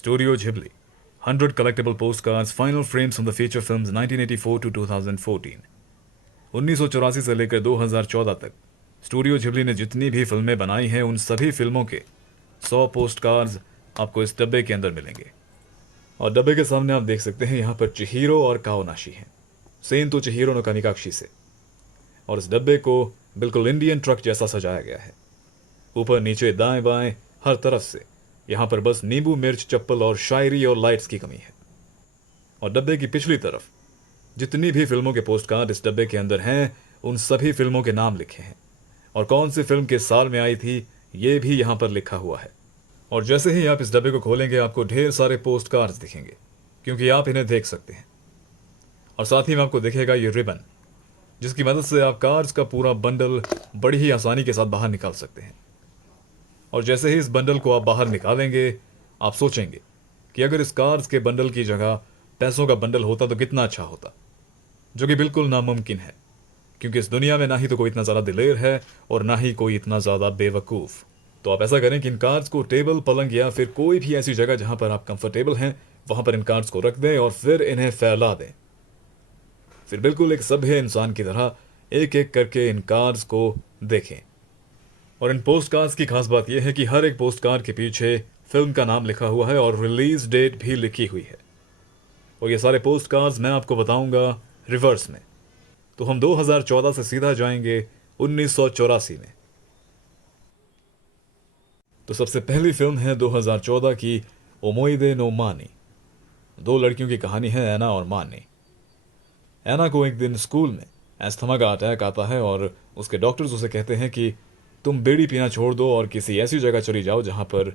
Studio Ghibli. 100 collectible postcards, final frames from the feature films 1984 to 2014. 1984 से लेकर 2014 तक studio Ghibli ने जितनी भी फिल्में बनाई हैं उन सभी फिल्मों के 100 पोस्टकार्ड्स आपको इस डब्बे के अंदर मिलेंगे। और डब्बे के सामने आप देख सकते हैं यहाँ पर चिहीरो और काओनाशी हैं। सेन तो चिहीरो नो कामिकाक्षी से। और इस डब्बे को बिल्कुल इंडियन ट्रक जैसा सजाया गया है। ऊपर नीचे दाएं बाएं हर तरफ से यहाँ पर बस नींबू मिर्च चप्पल और शायरी और लाइट्स की कमी है। और डब्बे की पिछली तरफ जितनी भी फिल्मों के पोस्टकार्ड इस डब्बे के अंदर हैं उन सभी फिल्मों के नाम लिखे हैं और कौन सी फिल्म किस साल में आई थी ये भी यहाँ पर लिखा हुआ है। और जैसे ही आप इस डब्बे को खोलेंगे आपको ढेर सारे पोस्टकार्ड्स दिखेंगे क्योंकि आप इन्हें देख सकते हैं। और साथ ही में आपको दिखेगा ये रिबन जिसकी मदद से आप कार्ड्स का पूरा बंडल बड़ी ही आसानी के साथ बाहर निकाल सकते हैं। और जैसे ही इस बंडल को आप बाहर निकालेंगे आप सोचेंगे कि अगर इस कार्ड्स के बंडल की जगह पैसों का बंडल होता तो कितना अच्छा होता, जो कि बिल्कुल नामुमकिन है क्योंकि इस दुनिया में ना ही तो कोई इतना ज़्यादा दिलेर है और ना ही कोई इतना ज़्यादा बेवकूफ़। तो आप ऐसा करें कि इन कार्ड्स को टेबल पलंग या फिर कोई भी ऐसी जगह जहां पर आप कंफर्टेबल हैं वहां पर इन कार्ड्स को रख दें और फिर इन्हें फैला दें। फिर बिल्कुल एक सभ्य इंसान की तरह एक एक करके इन कार्ड्स को देखें। और इन पोस्ट कार्ड्स की खास बात यह है कि हर एक पोस्ट कार्ड के पीछे फिल्म का नाम लिखा हुआ है और रिलीज डेट भी लिखी हुई है। और ये सारे पोस्ट कार्ड्स मैं आपको बताऊंगा रिवर्स में। तो हम 2014 से सीधा जाएंगे 1984 में। तो सबसे पहली फिल्म है 2014 की ओमोइदे नो मानी। दो लड़कियों की कहानी है ऐना और मानी। ऐना को एक दिन स्कूल में एस्थमा का अटैक आता है और उसके डॉक्टर्स उसे कहते हैं कि तुम बीड़ी पीना छोड़ दो और किसी ऐसी जगह चली जाओ जहां पर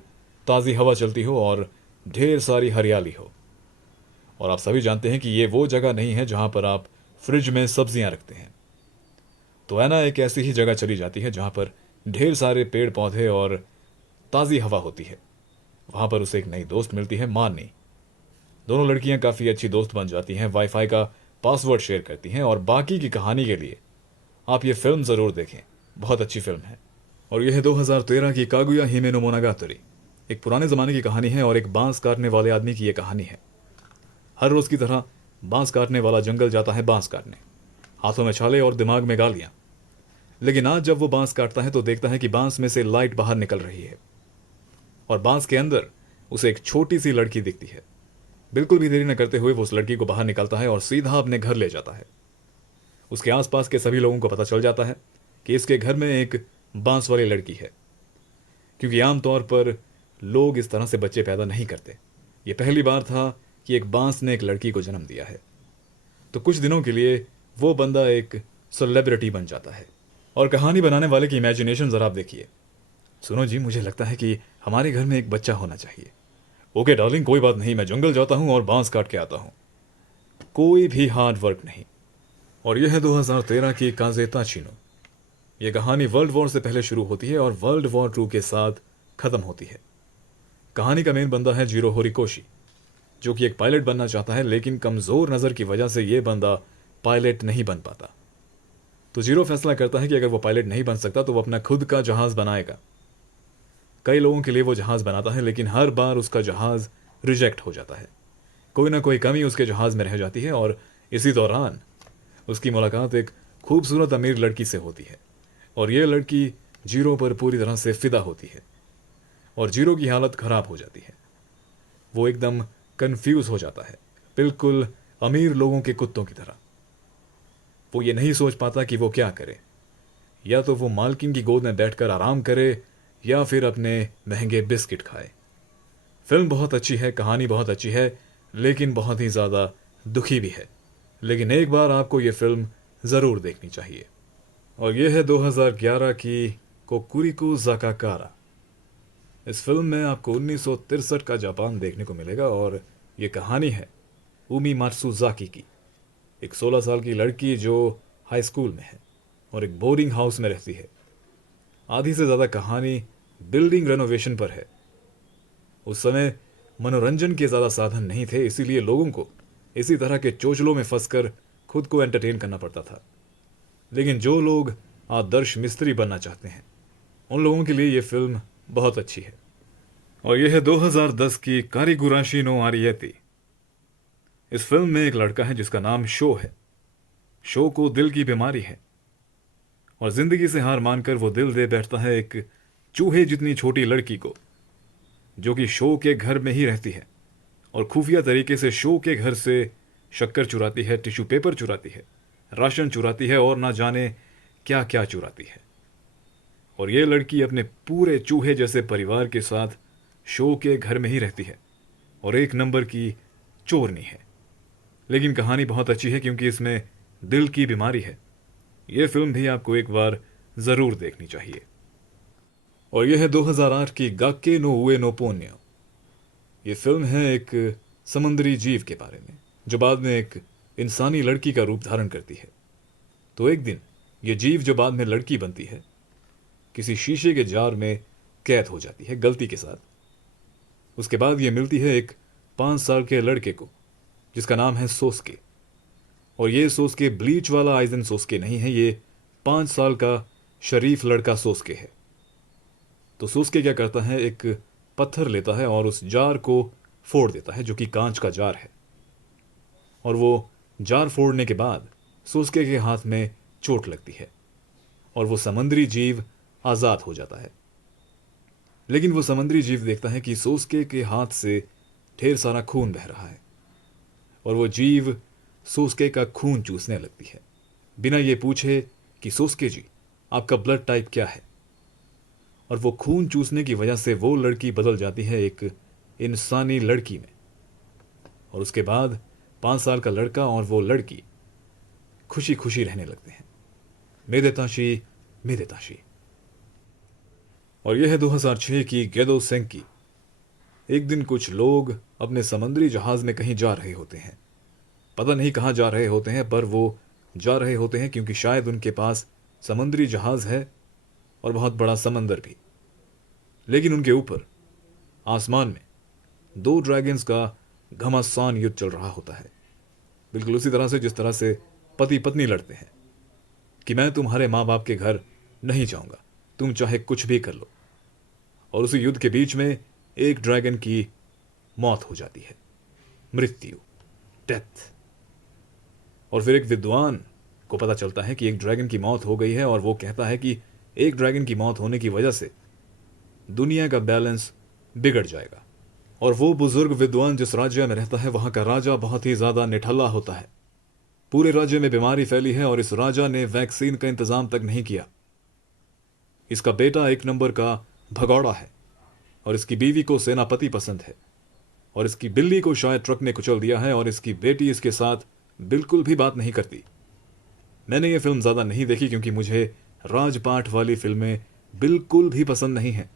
ताज़ी हवा चलती हो और ढेर सारी हरियाली हो। और आप सभी जानते हैं कि ये वो जगह नहीं है जहां पर आप फ्रिज में सब्जियां रखते हैं। तो ऐना एक ऐसी ही जगह चली जाती है जहां पर ढेर सारे पेड़ पौधे और ताज़ी हवा होती है। वहां पर उसे एक नई दोस्त मिलती है मानी। दोनों लड़कियां काफ़ी अच्छी दोस्त बन जाती हैं, वाईफाई का पासवर्ड शेयर करती हैं और बाकी की कहानी के लिए आप ये फिल्म ज़रूर देखें, बहुत अच्छी फिल्म है। और यह है 2013 की कागुया हिमे नो मोनोगातरी। एक पुराने ज़माने की कहानी है और एक बांस काटने वाले आदमी की यह कहानी है। हर रोज़ की तरह बांस काटने वाला जंगल जाता है बांस काटने, हाथों में छाले और दिमाग में गालियाँ। लेकिन आज जब वो बांस काटता है तो देखता है कि बांस में से लाइट बाहर निकल रही है और बांस के अंदर उसे एक छोटी सी लड़की दिखती है। बिल्कुल भी देरी न करते हुए वो उस लड़की को बाहर निकालता है और सीधा अपने घर ले जाता है। उसके आसपास के सभी लोगों को पता चल जाता है कि इसके घर में एक बांस वाली लड़की है, क्योंकि आमतौर पर लोग इस तरह से बच्चे पैदा नहीं करते। ये पहली बार था कि एक बांस ने एक लड़की को जन्म दिया है। तो कुछ दिनों के लिए वो बंदा एक सेलिब्रिटी बन जाता है। और कहानी बनाने वाले की इमेजिनेशन ज़रा आप देखिए। सुनो जी, मुझे लगता है कि हमारे घर में एक बच्चा होना चाहिए। ओके डार्लिंग, कोई बात नहीं, मैं जंगल जाता हूँ और बांस काट के आता हूँ। कोई भी हार्ड वर्क नहीं। और यह है 2013 की काजेता चिनो। यह कहानी वर्ल्ड वॉर से पहले शुरू होती है और वर्ल्ड वॉर 2 के साथ ख़त्म होती है। कहानी का मेन बंदा है जीरो होरिकोशी, जो कि एक पायलट बनना चाहता है, लेकिन कमज़ोर नज़र की वजह से यह बंदा पायलट नहीं बन पाता। तो जीरो फैसला करता है कि अगर वो पायलट नहीं बन सकता तो वो अपना खुद का जहाज़ बनाएगा। कई लोगों के लिए वो जहाज़ बनाता है, लेकिन हर बार उसका जहाज़ रिजेक्ट हो जाता है। कोई ना कोई कमी उसके जहाज़ में रह जाती है और इसी दौरान उसकी मुलाकात एक खूबसूरत अमीर लड़की से होती है और ये लड़की जीरो पर पूरी तरह से फिदा होती है और जीरो की हालत ख़राब हो जाती है। वो एकदम कंफ्यूज हो जाता है, बिल्कुल अमीर लोगों के कुत्तों की तरह। वो ये नहीं सोच पाता कि वो क्या करे, या तो वो मालकिन की गोद में बैठकर आराम करे या फिर अपने महंगे बिस्किट खाए। फिल्म बहुत अच्छी है, कहानी बहुत अच्छी है, लेकिन बहुत ही ज़्यादा दुखी भी है। लेकिन एक बार आपको ये फिल्म ज़रूर देखनी चाहिए। और यह है 2011 की कोकुरिको ज़ाकाकारा। इस फिल्म में आपको 1963 का जापान देखने को मिलेगा और ये कहानी है उमी मात्सुजाकी की। एक 16 साल की लड़की जो हाई स्कूल में है और एक बोर्डिंग हाउस में रहती है। आधी से ज़्यादा कहानी बिल्डिंग रेनोवेशन पर है। उस समय मनोरंजन के ज़्यादा साधन नहीं थे, इसीलिए लोगों को इसी तरह के चोचलों में फंसकर खुद को एंटरटेन करना पड़ता था। लेकिन जो लोग आदर्श मिस्त्री बनना चाहते हैं उन लोगों के लिए ये फिल्म बहुत अच्छी है। और यह है 2010 की कारिगुराशी नो आरियेती। इस फिल्म में एक लड़का है जिसका नाम शो है। शो को दिल की बीमारी है और जिंदगी से हार मानकर वो दिल दे बैठता है एक चूहे जितनी छोटी लड़की को, जो कि शो के घर में ही रहती है और खुफिया तरीके से शो के घर से शक्कर चुराती है, टिश्यू पेपर चुराती है, राशन चुराती है और ना जाने क्या क्या चुराती है। और ये लड़की अपने पूरे चूहे जैसे परिवार के साथ शो के घर में ही रहती है और एक नंबर की चोरनी है। लेकिन कहानी बहुत अच्छी है क्योंकि इसमें दिल की बीमारी है। यह फिल्म भी आपको एक बार जरूर देखनी चाहिए। और यह है 2008 की गाक्के नो उए नो पोन्यो। ये फिल्म है एक समुद्री जीव के बारे में जो बाद में एक इंसानी लड़की का रूप धारण करती है। तो एक दिन ये जीव जो बाद में लड़की बनती है किसी शीशे के जार में कैद हो जाती है गलती के साथ। उसके बाद ये मिलती है एक 5 साल के लड़के को जिसका नाम है सोस्के। और ये सोस्के ब्लीच वाला आइजन सोस्के नहीं है, ये 5 साल का शरीफ लड़का सोस्के है। तो सोस्के क्या करता है, एक पत्थर लेता है और उस जार को फोड़ देता है जो कि कांच का जार है। और वो जार फोड़ने के बाद सोस्के के हाथ में चोट लगती है और वो समंदरी जीव आजाद हो जाता है। लेकिन वो समंदरी जीव देखता है कि सोस्के के हाथ से ढेर सारा खून बह रहा है और वो जीव सोस्के का खून चूसने लगती है बिना ये पूछे कि सोस्के जी आपका ब्लड टाइप क्या है। और वो खून चूसने की वजह से वो लड़की बदल जाती है एक इंसानी लड़की में। और उसके बाद 5 साल का लड़का और वो लड़की खुशी खुशी रहने लगते हैं। मेदेताशी मेदेताशी। और यह है 2006 की गेदो सेंकी। एक दिन कुछ लोग अपने समुद्री जहाज में कहीं जा रहे होते हैं। पता नहीं कहाँ जा रहे होते हैं, पर वो जा रहे होते हैं क्योंकि शायद उनके पास समुद्री जहाज है और बहुत बड़ा समंदर भी। लेकिन उनके ऊपर आसमान में 2 ड्रैगन्स का घमासान युद्ध चल रहा होता है, बिल्कुल उसी तरह से जिस तरह से पति पत्नी लड़ते हैं कि मैं तुम्हारे माँ बाप के घर नहीं जाऊंगा, तुम चाहे कुछ भी कर लो। और उसी युद्ध के बीच में एक ड्रैगन की मौत हो जाती है, मृत्यु, डेथ। और फिर एक विद्वान को पता चलता है कि एक ड्रैगन की मौत हो गई है और वो कहता है कि एक ड्रैगन की मौत होने की वजह से दुनिया का बैलेंस बिगड़ जाएगा। और वो बुजुर्ग विद्वान जिस राज्य में रहता है वहां का राजा बहुत ही ज्यादा निठल्ला होता है। पूरे राज्य में बीमारी फैली है और इस राजा ने वैक्सीन का इंतजाम तक नहीं किया। इसका बेटा एक नंबर का भगौड़ा है और इसकी बीवी को सेनापति पसंद है और इसकी बिल्ली को शायद ट्रक ने कुचल दिया है और इसकी बेटी इसके साथ बिल्कुल भी बात नहीं करती। मैंने ये फिल्म ज्यादा नहीं देखी क्योंकि मुझे राजपाट वाली फिल्में बिल्कुल भी पसंद नहीं है।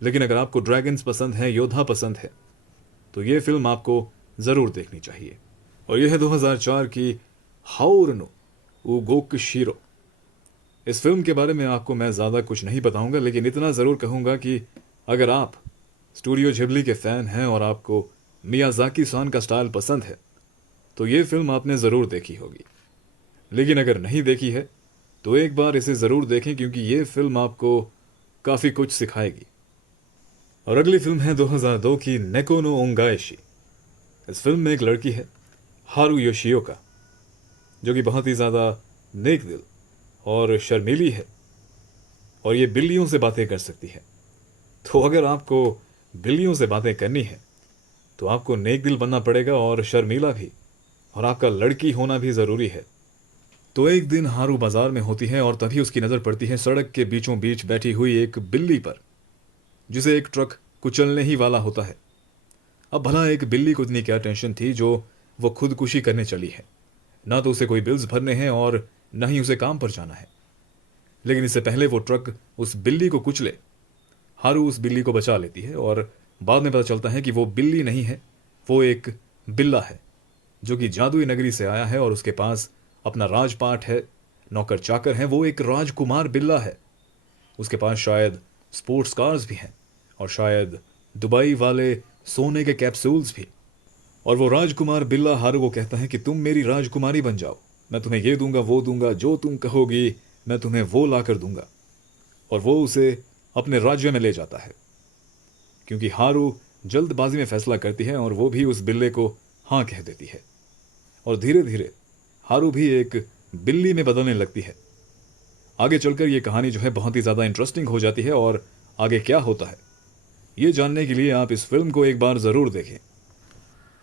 लेकिन अगर आपको ड्रैगन्स पसंद है, योद्धा पसंद है, तो ये फिल्म आपको जरूर देखनी चाहिए। और यह है 2004 की हाउरनो उगोकशिरो। इस फिल्म के बारे में आपको मैं ज्यादा कुछ नहीं बताऊंगा, लेकिन इतना जरूर कहूंगा कि अगर आप स्टूडियो जिब्ली के फैन हैं और आपको मियाजाकी सान का स्टाइल पसंद है तो ये फिल्म आपने जरूर देखी होगी। लेकिन अगर नहीं देखी है तो एक बार इसे जरूर देखें क्योंकि ये फिल्म आपको काफी कुछ सिखाएगी। और अगली फिल्म है 2002 की नेको नो ओंगाएशी। इस फिल्म में एक लड़की है हारू योशियोका जो कि बहुत ही ज्यादा नेक दिल और शर्मीली है और ये बिल्लियों से बातें कर सकती है। तो अगर आपको बिल्लियों से बातें करनी है तो आपको नेक दिल बनना पड़ेगा और शर्मीला भी, और आपका लड़की होना भी जरूरी है। तो एक दिन हारू बाजार में होती है और तभी उसकी नजर पड़ती है सड़क के बीचों बीच बैठी हुई एक बिल्ली पर जिसे एक ट्रक कुचलने ही वाला होता है। अब भला एक बिल्ली को इतनी क्या टेंशन थी जो वो खुदकुशी करने चली है। ना तो उसे कोई बिल्स भरने हैं और ना ही उसे काम पर जाना है। लेकिन इससे पहले वो ट्रक उस बिल्ली को कुचले, हारू उस बिल्ली को बचा लेती है और बाद में पता चलता है कि वो बिल्ली नहीं है, वो एक बिल्ला है जो कि जादुई नगरी से आया है और उसके पास अपना राजपाट है, नौकर चाकर हैं। वो एक राजकुमार बिल्ला है। उसके पास शायद स्पोर्ट्स कार्स भी हैं और शायद दुबई वाले सोने के कैप्सूल्स भी। और वो राजकुमार बिल्ला हारू को कहता है कि तुम मेरी राजकुमारी बन जाओ, मैं तुम्हें ये दूंगा वो दूंगा, जो तुम कहोगी मैं तुम्हें वो ला कर दूंगा। और वो उसे अपने राज्य में ले जाता है क्योंकि हारू जल्दबाजी में फैसला करती है और वो भी उस बिल्ले को हाँ कह देती है, और धीरे धीरे हारू भी एक बिल्ली में बदलने लगती है। आगे चलकर ये कहानी जो है बहुत ही ज़्यादा इंटरेस्टिंग हो जाती है, और आगे क्या होता है ये जानने के लिए आप इस फिल्म को एक बार ज़रूर देखें।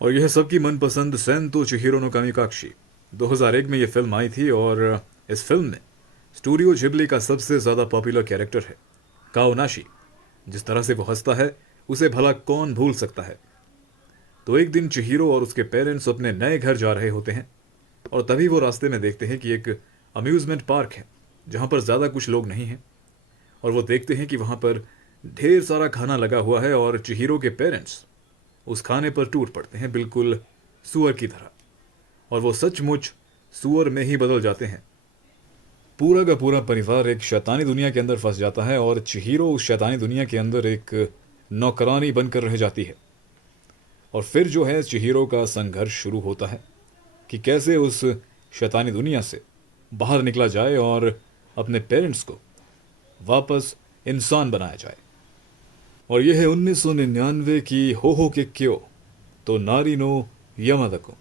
और यह सबकी मनपसंद सेंतो चिहिरो नो कामिकाक्षी 2001 में ये फिल्म आई थी, और इस फिल्म में स्टूडियो जिबली का सबसे ज़्यादा पॉपुलर कैरेक्टर है काओनाशी। जिस तरह से वो हंसता है उसे भला कौन भूल सकता है। तो एक दिन चिहिरो और उसके पेरेंट्स अपने नए घर जा रहे होते हैं, और तभी वो रास्ते में देखते हैं कि एक अम्यूज़मेंट पार्क है जहाँ पर ज़्यादा कुछ लोग नहीं हैं, और वो देखते हैं कि वहाँ पर ढेर सारा खाना लगा हुआ है, और चिहिरो के पेरेंट्स उस खाने पर टूट पड़ते हैं बिल्कुल सुअर की तरह, और वो सचमुच सुअर में ही बदल जाते हैं। पूरा का पूरा परिवार एक शैतानी दुनिया के अंदर फंस जाता है, और चिहिरो उस शैतानी दुनिया के अंदर एक नौकरानी बनकर रह जाती है। और फिर जो है चिहिरो का संघर्ष शुरू होता है कि कैसे उस शैतानी दुनिया से बाहर निकला जाए और अपने पेरेंट्स को वापस इंसान बनाया जाए। और यह है 1999 की हो के क्यो तो नारी नो यामादाको,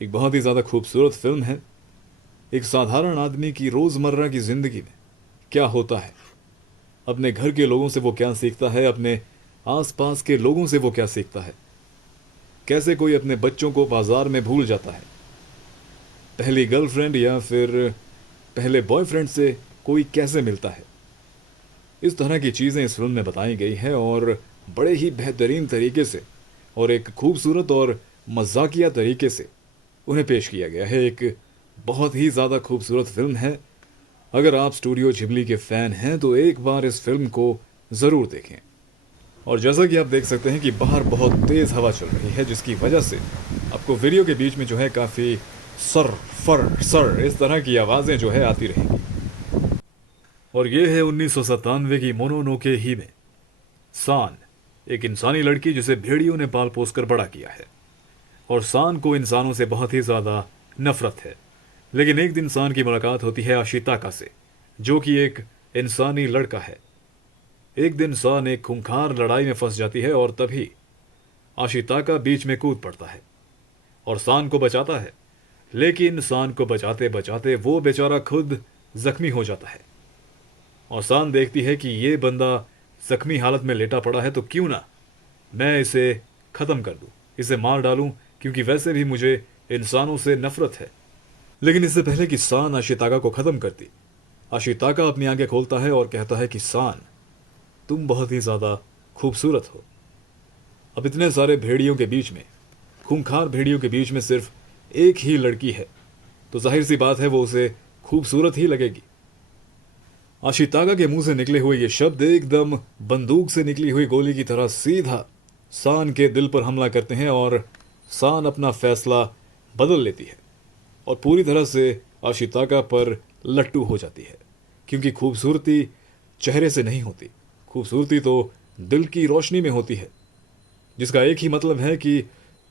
एक बहुत ही ज़्यादा खूबसूरत फिल्म है। एक साधारण आदमी की रोज़मर्रा की ज़िंदगी में क्या होता है, अपने घर के लोगों से वो क्या सीखता है, अपने आसपास के लोगों से वो क्या सीखता है, कैसे कोई अपने बच्चों को बाजार में भूल जाता है, पहली गर्लफ्रेंड या फिर पहले बॉयफ्रेंड से कोई कैसे मिलता है। इस तरह की चीज़ें इस फिल्म में बताई गई है, और बड़े ही बेहतरीन तरीके से और एक खूबसूरत और मजाकिया तरीके से उन्हें पेश किया गया है। एक बहुत ही ज़्यादा खूबसूरत फिल्म है। अगर आप स्टूडियो जिबली के फ़ैन हैं तो एक बार इस फिल्म को ज़रूर देखें। और जैसा कि आप देख सकते हैं कि बाहर बहुत तेज़ हवा चल रही है, जिसकी वजह से आपको वीडियो के बीच में जो है काफ़ी सर फर सर इस तरह की आवाज़ें जो है आती रहेंगी। और ये है 1997 की मोनोनोके हिमे। सान एक इंसानी लड़की जिसे भेड़ियों ने पाल पोस कर बड़ा किया है, और सान को इंसानों से बहुत ही ज़्यादा नफरत है। लेकिन एक दिन सान की मुलाकात होती है आशिताका से, जो कि एक इंसानी लड़का है। एक दिन सान एक खूंखार लड़ाई में फंस जाती है, और तभी आशिताका बीच में कूद पड़ता है और सान को बचाता है। लेकिन सान को बचाते बचाते वो बेचारा खुद जख्मी हो जाता है, और सान देखती है कि ये बंदा जख्मी हालत में लेटा पड़ा है, तो क्यों ना मैं इसे ख़त्म कर दूं, इसे मार डालूं, क्योंकि वैसे भी मुझे इंसानों से नफरत है। लेकिन इससे पहले कि सान आशिताका को ख़त्म करती, आशिताका अपनी आंखें खोलता है और कहता है कि सान, तुम बहुत ही ज़्यादा खूबसूरत हो। अब इतने सारे भेड़ियों के बीच में, खूंखार भेड़ियों के बीच में सिर्फ एक ही लड़की है, तो जाहिर सी बात है वो उसे खूबसूरत ही लगेगी। आशिताका के मुंह से निकले हुए ये शब्द एकदम बंदूक से निकली हुई गोली की तरह सीधा सान के दिल पर हमला करते हैं, और सान अपना फैसला बदल लेती है और पूरी तरह से आशिताका पर लट्टू हो जाती है। क्योंकि खूबसूरती चेहरे से नहीं होती, खूबसूरती तो दिल की रोशनी में होती है, जिसका एक ही मतलब है कि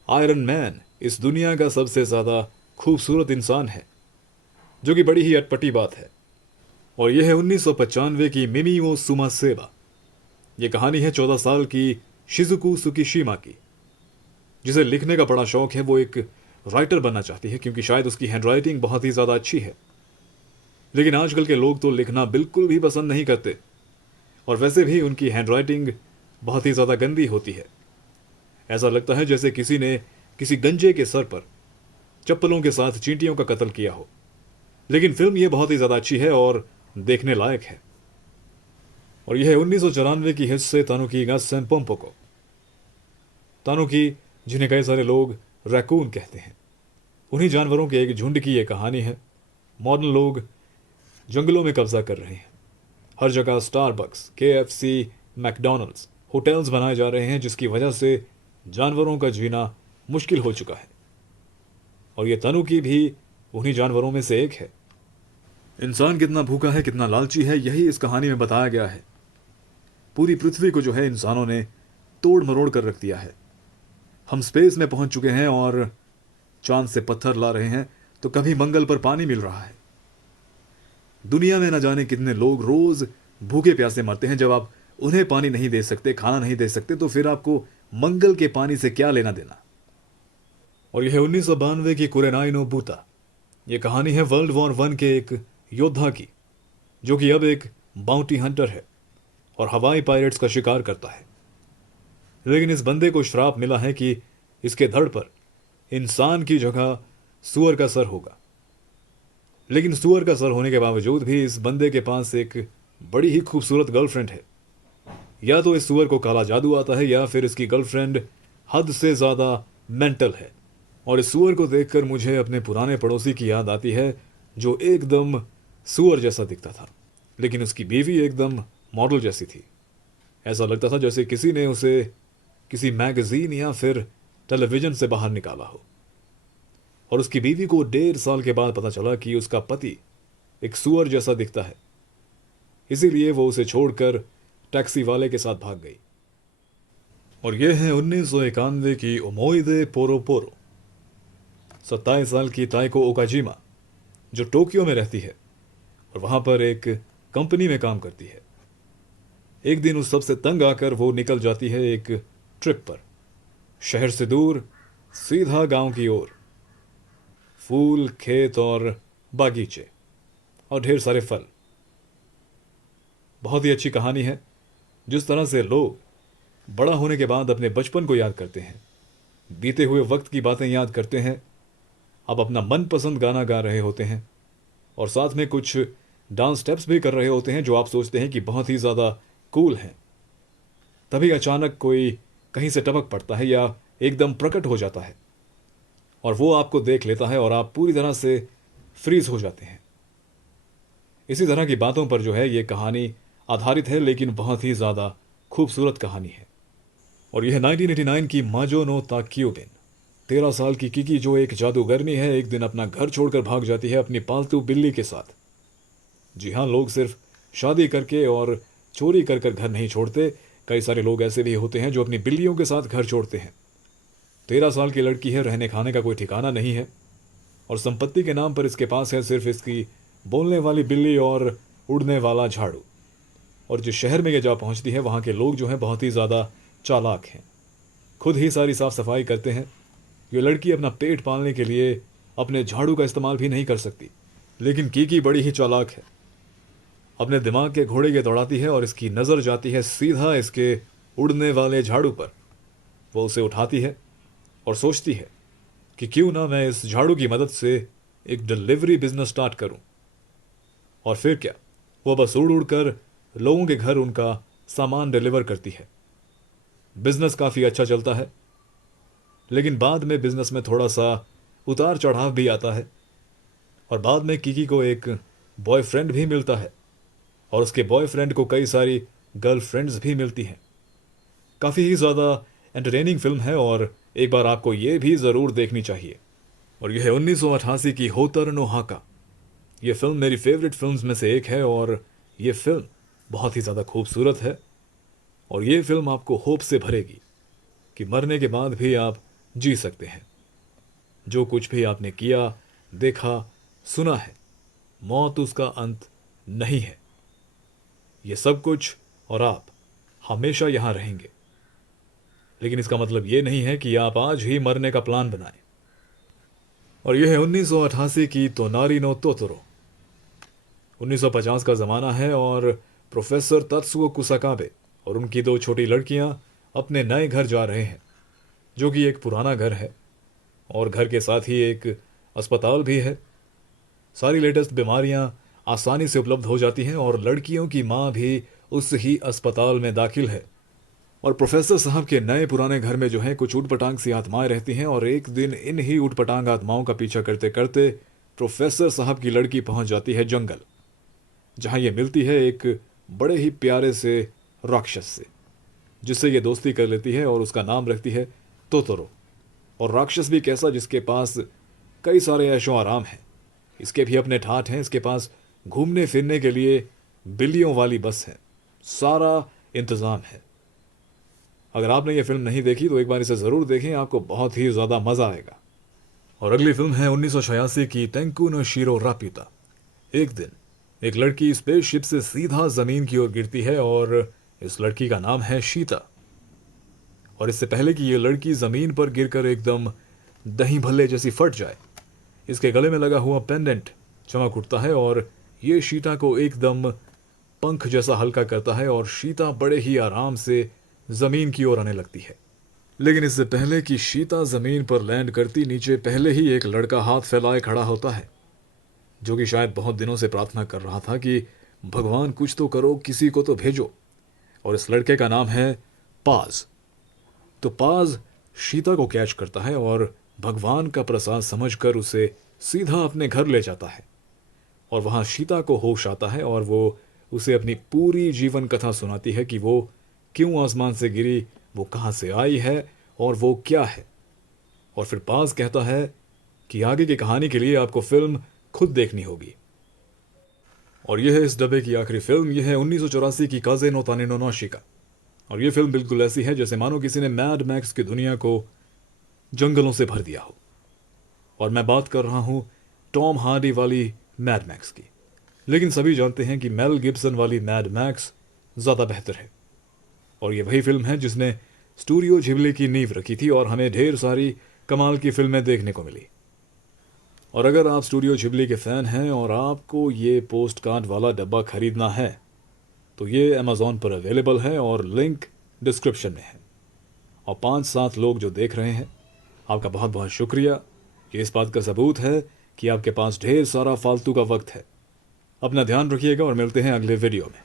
आयरन मैन इस दुनिया का सबसे ज़्यादा खूबसूरत इंसान है, जो कि बड़ी ही अटपटी बात है। और यह है 1995 की मिमिओ सुमासेबा। यह कहानी है 14 साल की शिजुको सुकीशिमा की, जिसे लिखने का बड़ा शौक है। वो एक राइटर बनना चाहती है, क्योंकि शायद उसकी हैंडराइटिंग बहुत ही ज़्यादा अच्छी है। लेकिन आजकल के लोग तो लिखना बिल्कुल भी पसंद नहीं करते, और वैसे भी उनकी हैंडराइटिंग बहुत ही ज़्यादा गंदी होती है। ऐसा लगता है जैसे किसी ने किसी गंजे के सर पर चप्पलों के साथ चींटियों का कत्ल किया हो। लेकिन फिल्म ये बहुत ही ज़्यादा अच्छी है और देखने लायक है। और यह है 1994 की हिस्से तानुकी गा सेंपोम्पोको। तानुकी, जिन्हें कई सारे लोग रैकून कहते हैं, उन्हीं जानवरों के एक झुंड की यह कहानी है। मॉडर्न लोग जंगलों में कब्जा कर रहे हैं। हर जगह स्टारबक्स, KFC, मैकडॉनल्ड्स, होटल्स बनाए जा रहे हैं, जिसकी वजह से जानवरों का जीना मुश्किल हो चुका है। और ये तानुकी भी उन्हीं जानवरों में से एक है। इंसान कितना भूखा है, कितना लालची है, यही इस कहानी में बताया गया है। पूरी पृथ्वी को जो है इंसानों ने तोड़ मरोड़ कर रख दिया है। हम स्पेस में पहुंच चुके हैं और चांद से पत्थर ला रहे हैं, तो कभी मंगल पर पानी मिल रहा है। दुनिया में न जाने कितने लोग रोज भूखे प्यासे मरते हैं। जब आप उन्हें पानी नहीं दे सकते, खाना नहीं दे सकते, तो फिर आपको मंगल के पानी से क्या लेना देना। और यह 1992 की कुरेनाई नो बूता। यह कहानी है वर्ल्ड वॉर 1 के एक योद्धा की, जो कि अब एक बाउंटी हंटर है और हवाई पायरेट्स का शिकार करता है। लेकिन इस बंदे को श्राप मिला है कि इसके धड़ पर इंसान की जगह सुअर का सर होगा। लेकिन सुअर का सर होने के बावजूद भी इस बंदे के पास एक बड़ी ही खूबसूरत गर्लफ्रेंड है। या तो इस सुअर को काला जादू आता है या फिर इसकी गर्लफ्रेंड हद से ज्यादा मेंटल है। और इस सुअर को देखकर मुझे अपने पुराने पड़ोसी की याद आती है, जो एकदम सुअर जैसा दिखता था, लेकिन उसकी बीवी एकदम मॉडल जैसी थी। ऐसा लगता था जैसे किसी ने उसे किसी मैगजीन या फिर टेलीविजन से बाहर निकाला हो। और उसकी बीवी को 1.5 साल के बाद पता चला कि उसका पति एक सुअर जैसा दिखता है, इसीलिए वो उसे छोड़कर टैक्सी वाले के साथ भाग गई। और यह है 1991 की ओमोइदे पोरो पोरो। 27 साल की ताइको ओकाजिमा, जो टोक्यो में रहती है और वहां पर एक कंपनी में काम करती है। एक दिन उस सब से तंग आकर वो निकल जाती है एक ट्रिप पर, शहर से दूर, सीधा गांव की ओर। फूल, खेत और बागीचे और ढेर सारे फल। बहुत ही अच्छी कहानी है। जिस तरह से लोग बड़ा होने के बाद अपने बचपन को याद करते हैं, बीते हुए वक्त की बातें याद करते हैं, अब अपना मनपसंद गाना गा रहे होते हैं और साथ में कुछ डांस स्टेप्स भी कर रहे होते हैं जो आप सोचते हैं कि बहुत ही ज़्यादा कूल हैं। तभी अचानक कोई कहीं से टपक पड़ता है या एकदम प्रकट हो जाता है और वो आपको देख लेता है और आप पूरी तरह से फ्रीज हो जाते हैं। इसी तरह की बातों पर जो है ये कहानी आधारित है, लेकिन बहुत ही ज़्यादा खूबसूरत कहानी है। और यह 1989 की माजो नो ताक्योबिन। 13 साल की किकी, जो एक जादूगरनी है, एक दिन अपना घर छोड़कर भाग जाती है अपनी पालतू बिल्ली के साथ। जी हाँ, लोग सिर्फ शादी करके और चोरी कर कर घर नहीं छोड़ते। कई सारे लोग ऐसे भी होते हैं जो अपनी बिल्लियों के साथ घर छोड़ते हैं। 13 साल की लड़की है, रहने खाने का कोई ठिकाना नहीं है और संपत्ति के नाम पर इसके पास है सिर्फ इसकी बोलने वाली बिल्ली और उड़ने वाला झाड़ू। और जिस शहर में ये जा पहुंचती है, वहाँ के लोग जो हैं बहुत ही ज़्यादा चालाक हैं, खुद ही सारी साफ सफाई करते हैं। ये लड़की अपना पेट पालने के लिए अपने झाड़ू का इस्तेमाल भी नहीं कर सकती, लेकिन कीकी बड़ी ही चालाक है। अपने दिमाग के घोड़े ये दौड़ाती है और इसकी नज़र जाती है सीधा इसके उड़ने वाले झाड़ू पर। वो उसे उठाती है और सोचती है कि क्यों ना मैं इस झाड़ू की मदद से एक डिलीवरी बिजनेस स्टार्ट करूं। और फिर क्या, वो बस उड़ उड़ कर लोगों के घर उनका सामान डिलीवर करती है। बिजनेस काफ़ी अच्छा चलता है, लेकिन बाद में बिजनेस में थोड़ा सा उतार चढ़ाव भी आता है। और बाद में कीकी को एक बॉयफ्रेंड भी मिलता है और उसके बॉयफ्रेंड को कई सारी गर्लफ्रेंड्स भी मिलती हैं। काफ़ी ही ज़्यादा एंटरटेनिंग फिल्म है और एक बार आपको ये भी ज़रूर देखनी चाहिए। और यह है 1988 की होतर नो हाका। ये फिल्म मेरी फेवरेट फिल्म्स में से एक है और ये फिल्म बहुत ही ज़्यादा खूबसूरत है। और ये फिल्म आपको होप से भरेगी कि मरने के बाद भी आप जी सकते हैं। जो कुछ भी आपने किया, देखा, सुना है, मौत उसका अंत नहीं है। ये सब कुछ और आप हमेशा यहां रहेंगे। लेकिन इसका मतलब ये नहीं है कि आप आज ही मरने का प्लान बनाएं। और यह है 1988 की तोनारी नो तोतोरो। 1950 का ज़माना है और प्रोफेसर तत्सुओ कुसाकाबे और उनकी 2 छोटी लड़कियां अपने नए घर जा रहे हैं, जो कि एक पुराना घर है और घर के साथ ही एक अस्पताल भी है। सारी लेटेस्ट बीमारियां आसानी से उपलब्ध हो जाती हैं और लड़कियों की माँ भी उस ही अस्पताल में दाखिल है। और प्रोफेसर साहब के नए पुराने घर में जो है कुछ ऊटपटांग सी आत्माएं रहती हैं और एक दिन इन ही ऊटपटांग आत्माओं का पीछा करते करते प्रोफेसर साहब की लड़की पहुंच जाती है जंगल, जहां ये मिलती है एक बड़े ही प्यारे से राक्षस से, जिससे ये दोस्ती कर लेती है और उसका नाम रखती है तोतोरो। और राक्षस भी कैसा, जिसके पास कई सारे ऐशो आराम हैं, इसके भी अपने ठाठ हैं, इसके पास घूमने फिरने के लिए बिल्लियों वाली बस है, सारा इंतज़ाम है। अगर आपने ये फिल्म नहीं देखी तो एक बार इसे ज़रूर देखें, आपको बहुत ही ज़्यादा मज़ा आएगा। और अगली फिल्म है 1986 की टेंकु नो शिरो रापिता। एक दिन एक लड़की स्पेसशिप से सीधा ज़मीन की ओर गिरती है और इस लड़की का नाम है शीता। और इससे पहले कि ये लड़की जमीन पर गिरकर एकदम दही भल्ले जैसी फट जाए, इसके गले में लगा हुआ पेंडेंट चमक उठता है और ये शीता को एकदम पंख जैसा हल्का करता है और शीता बड़े ही आराम से जमीन की ओर आने लगती है। लेकिन इससे पहले कि शीता जमीन पर लैंड करती, नीचे पहले ही एक लड़का हाथ फैलाए खड़ा होता है, जो कि शायद बहुत दिनों से प्रार्थना कर रहा था कि भगवान कुछ तो करो, किसी को तो भेजो। और इस लड़के का नाम है पाज। तो पाज शीता को कैच करता है और भगवान का प्रसाद समझकर उसे सीधा अपने घर ले जाता है। और वहां शीता को होश आता है और वो उसे अपनी पूरी जीवन कथा सुनाती है कि वो क्यों आसमान से गिरी, वो कहां से आई है और वो क्या है। और फिर पाज कहता है कि आगे की कहानी के लिए आपको फिल्म खुद देखनी होगी। और यह है इस डब्बे की आखिरी फिल्म। यह है 1984 की काजे नो ताने नो नोशिका। और यह फिल्म बिल्कुल ऐसी है जैसे मानो किसी ने मैड मैक्स की दुनिया को जंगलों से भर दिया हो। और मैं बात कर रहा हूं टॉम हार्डी वाली मैड मैक्स की। लेकिन सभी जानते हैं कि मेल गिब्सन वाली मैड मैक्स ज़्यादा बेहतर है। और ये वही फिल्म है जिसने स्टूडियो जिबली की नींव रखी थी और हमें ढेर सारी कमाल की फिल्में देखने को मिली। और अगर आप स्टूडियो जिबली के फ़ैन हैं और आपको ये पोस्ट कार्ड वाला डब्बा खरीदना है तो ये अमेज़ॉन पर अवेलेबल है और लिंक डिस्क्रिप्शन में है। और 5-7 लोग जो देख रहे हैं, आपका बहुत बहुत शुक्रिया। ये इस बात का सबूत है कि आपके पास ढेर सारा फालतू का वक्त है। अपना ध्यान रखिएगा और मिलते हैं अगले वीडियो में।